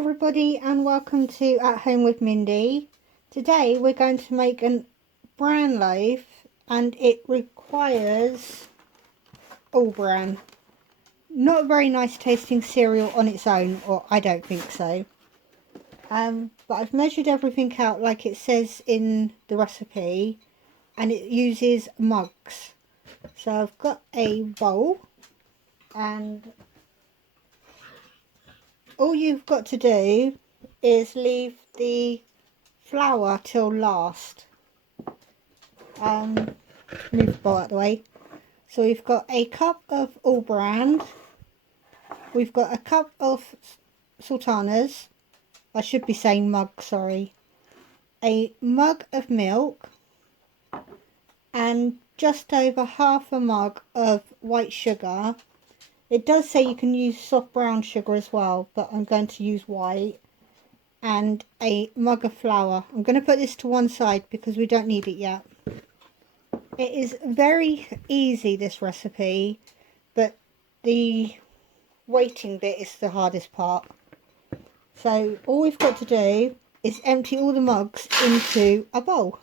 everybody and welcome to At Home with Mindy. Today we're going to make an bran loaf and it requires all bran. Not a very nice tasting cereal on its own, or I don't think so. But I've measured everything out like it says in the recipe and it uses mugs. So I've got a bowl and all you've got to do is leave the flour till last. Move the bowl out of the way. So we've got a cup of all bran. We've got a cup of sultanas. I should be saying mug, sorry. A mug of milk. And just over half a mug of white sugar. It does say you can use soft brown sugar as well, but I'm going to use white. And a mug of flour. I'm going to put this to one side because we don't need it yet. It is very easy, this recipe, but the waiting bit is the hardest part. So all we've got to do is empty all the mugs into a bowl.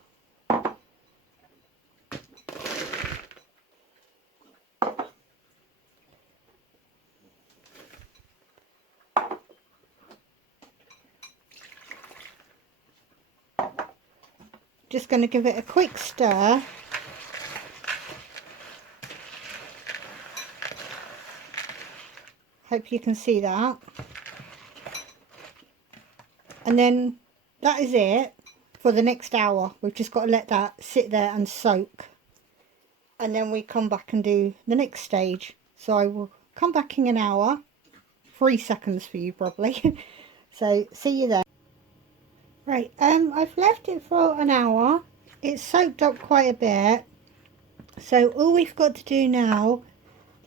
Just going to give it a quick stir. Hope you can see that. And then that is it for the next hour. We've just got to let that sit there and soak. And then we come back and do the next stage. So I will come back in an hour. 3 seconds for you probably. So see you then. Right, I've left it for an hour. It's soaked up quite a bit. So all we've got to do now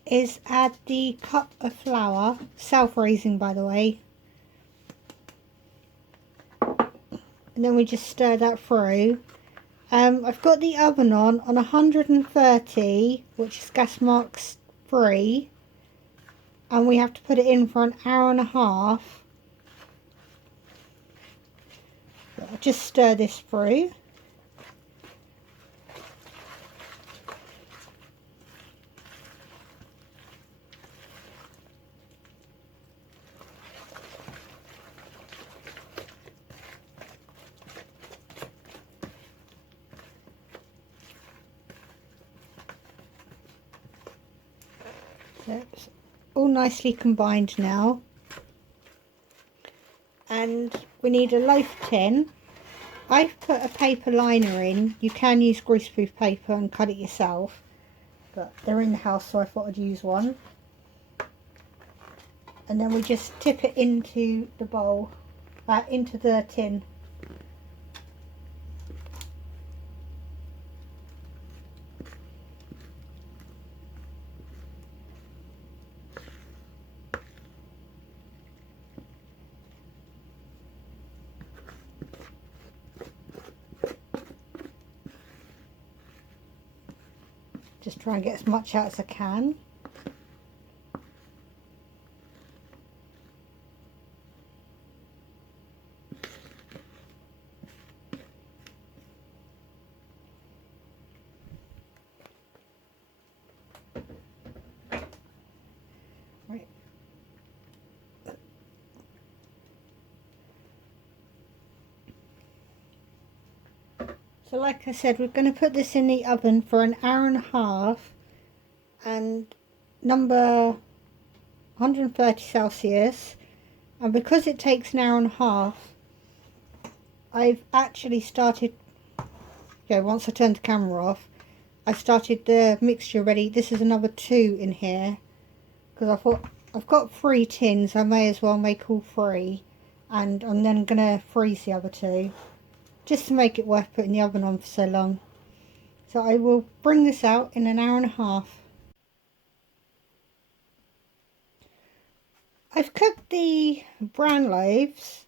is add the cup of flour, self-raising by the way. And then we just stir that through. I've got the oven on 130, which is gas marks 3. And we have to put it in for an hour and a half. I'll just stir this through. So it's all nicely combined now. And we need a loaf tin. I've put a paper liner in. You can use greaseproof paper and cut it yourself, but they're in the house so I thought I'd use one. And then we just tip it into the bowl, into the tin. Just try and get as much out as I can. Right. So like I said, we're going to put this in the oven for an hour and a half and number 130 Celsius. And because it takes an hour and a half, I've actually started, once I turned the camera off, I started the mixture ready. This is another 2 in here because I thought I've got 3 tins, I may as well make all 3, and I'm then going to freeze the other 2. Just to make it worth putting the oven on for so long. So I will bring this out in an hour and a half. I've cooked the bran loaves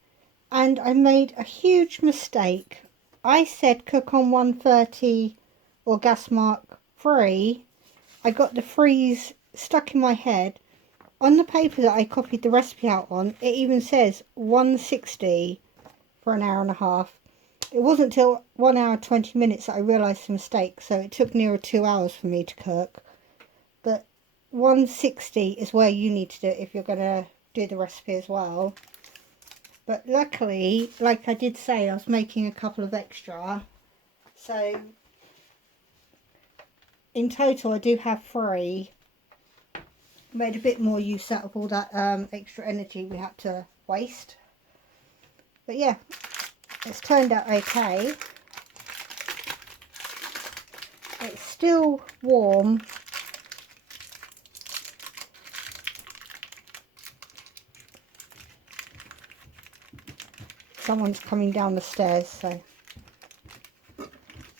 and I made a huge mistake. I said cook on 130 or gas mark 3. I got the freeze stuck in my head on the paper that I copied the recipe out on, it even says 160 for an hour and a half. It wasn't until 1 hour 20 minutes that I realised the mistake, so it took nearer 2 hours for me to cook. But 160 is where you need to do it if you're going to do the recipe as well. But luckily, like I did say, I was making a couple of extra. So in total I do have 3. Made a bit more use out of all that extra energy we had to waste. But yeah, it's turned out okay. It's still warm. Someone's coming down the stairs, so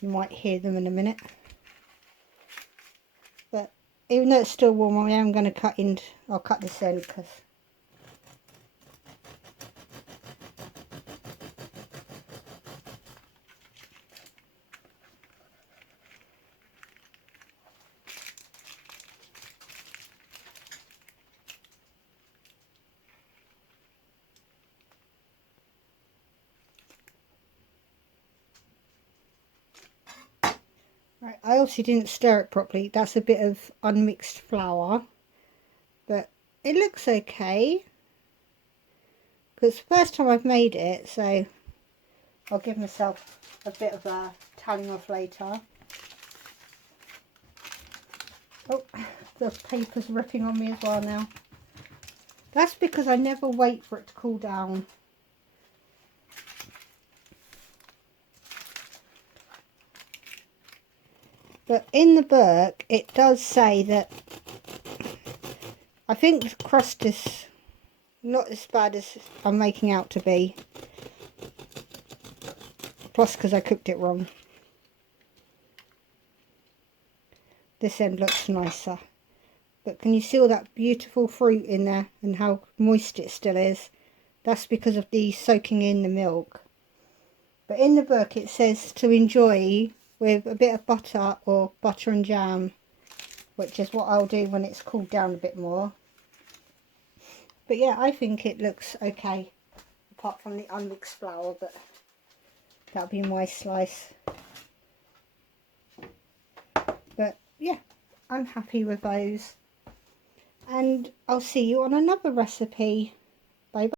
you might hear them in a minute. But even though it's still warm, I am going to I'll cut this end because right, I obviously didn't stir it properly. That's a bit of unmixed flour, but it looks okay because it's the first time I've made it, so I'll give myself a bit of a telling off later. Oh, the paper's ripping on me as well now. That's because I never wait for it to cool down. But in the book it does say that I think the crust is not as bad as I'm making out to be. Plus because I cooked it wrong. This end looks nicer. But can you see all that beautiful fruit in there and how moist it still is? That's because of the soaking in the milk. But in the book it says to enjoy with a bit of butter or butter and jam, which is what I'll do when it's cooled down a bit more. But yeah, I think it looks okay, apart from the unmixed flour, but that'll be my slice. But yeah, I'm happy with those. And I'll see you on another recipe. Bye bye.